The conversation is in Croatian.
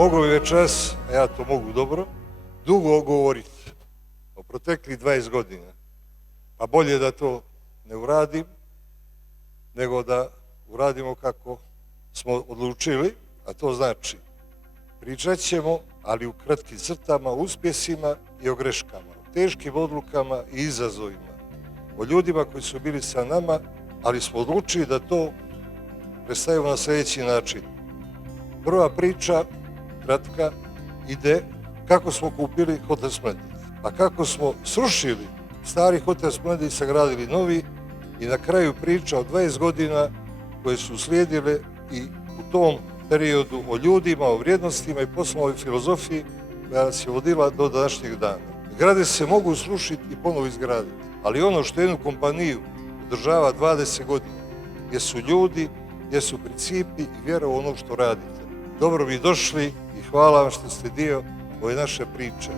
Mogu bi večeras, a ja to mogu dobro, dugo govoriti o proteklih 20 godina. Pa bolje da to ne uradim, nego da uradimo kako smo odlučili, a to znači pričat ćemo, ali u kratkim crtama, o uspjesima i o greškama, o teškim odlukama i izazovima, o ljudima koji su bili sa nama, ali smo odlučili da to predstavimo na sljedeći način. Prva priča, kratka, ide kako smo kupili hotel Splendid, pa kako smo srušili stari hotel Splendid i sagradili novi, i na kraju priča o 20 godina koje su uslijedile i u tom periodu o ljudima, o vrijednostima i poslovnoj filozofiji koja nas je vodila do današnjeg dana. Zgrade se mogu srušiti i ponovo izgraditi, ali ono što jednu kompaniju održava 20 godina jesu ljudi, jesu principi i vjera u ono što radite. Dobro bi došli i hvala vam što ste dio ove naše priče.